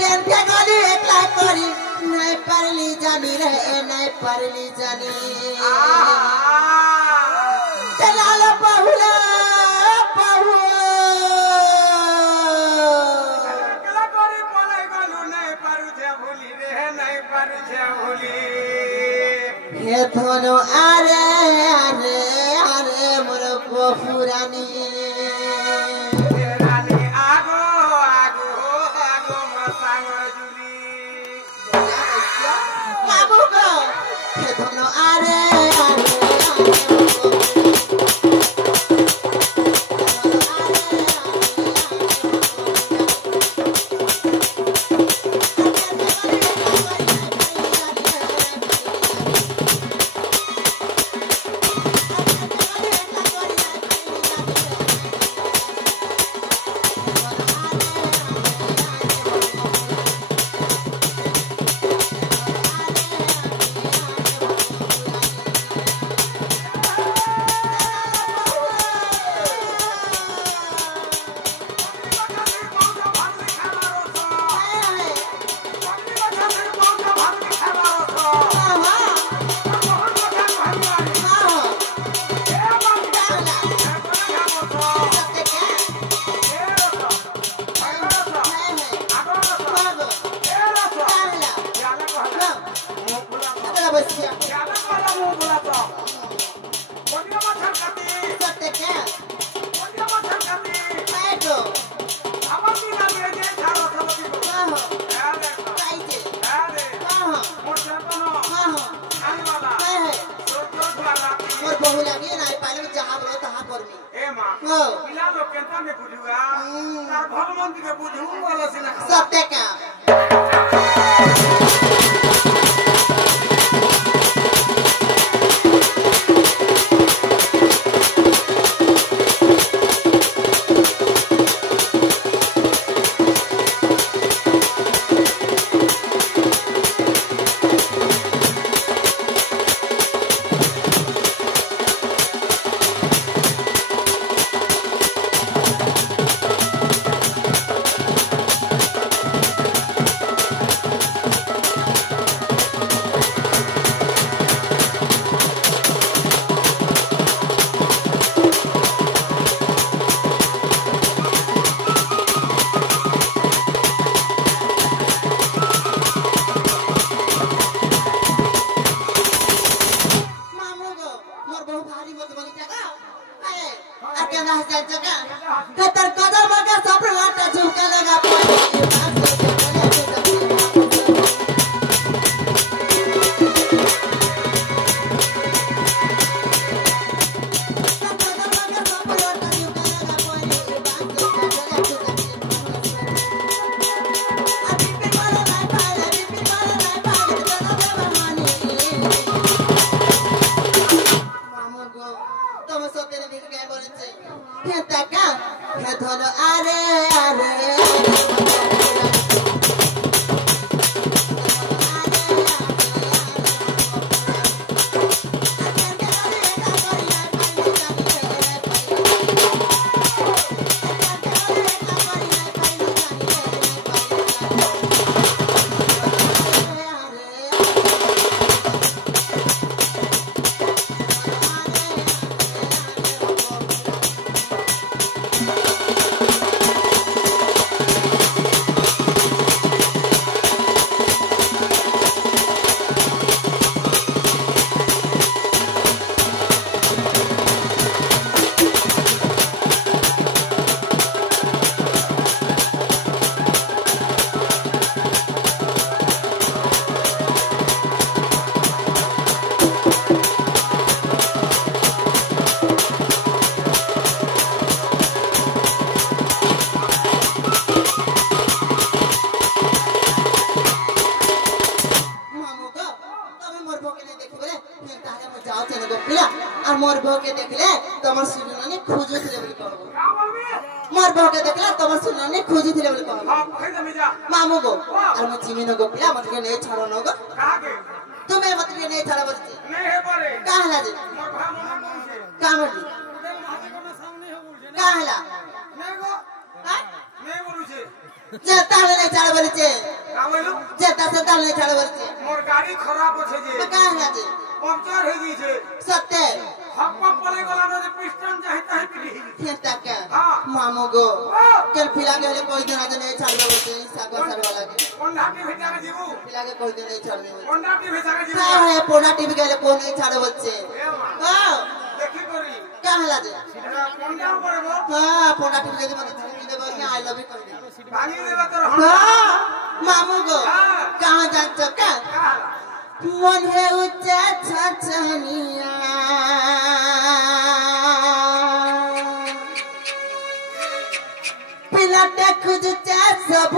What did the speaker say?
के गली एकला करी नहीं परली जानी रे नहीं परली जानी चलाल बहुला बहु एकला करी पले गलू नहीं पारू छे भूली रे नहीं पारू छे भूली हे धनो अरे अरे अरे मोर बफुरानी रानी आगो आगो आगो मसांग जुली बाबू को हे धनो अरे अरे सत्य क्या मोर बो के देखले तमर सुनने खोजो थिले बोली कहबो मोर बो के देखले तमर सुनने खोजो थिले बोली कहबो हां कहि दे जा मामू गो और म चिमिनो गो पिला मत के नहीं छाड़ो न गो का के तुम्हें मत के नहीं छाड़ा बच्चे नहीं है बोले का हला जे मोर भाम मन से का मत महादेव को सामने हो बोल जे का हला नहीं गो हां नहीं बोलू छे যে তাহলে নাই ছাড় বলছে का बोलू যে তাসে তাহলে নাই ছাড় বলছে मोर गाड़ी खराब होছে যে তো কাহ না যে पंक्चर हो गई সত্য हप्पा पड़े गला रे पिस्टन चाहे ताहे पिटी খেতা কা हां মামু গো কেন পিলাকে হলে কই দিন আজ নাই ছাড় বলছে সাগর সারবা লাগে कोंडाटी भेजा के जीवू পিলাকে কই দিন নাই ছাড় বলছে कोंडाटी भेजा के जीवू হ্যাঁ হ্যাঁ পোনা টিভি গেলে কোন নাই ছাড় বলছে ए मां হ্যাঁ देखी करी কাহলা যে सीधा कोंडा पड़ेगो হ্যাঁ পোনা টিভি যদি মনে তুমি দেব কি আই লাভ ইউ কই দে भागी देबा तोर হ্যাঁ মামু গো কাহ জানছ কা মন হে উচ্চা ছাছনিয়া পিলাটা খুঁজছে সব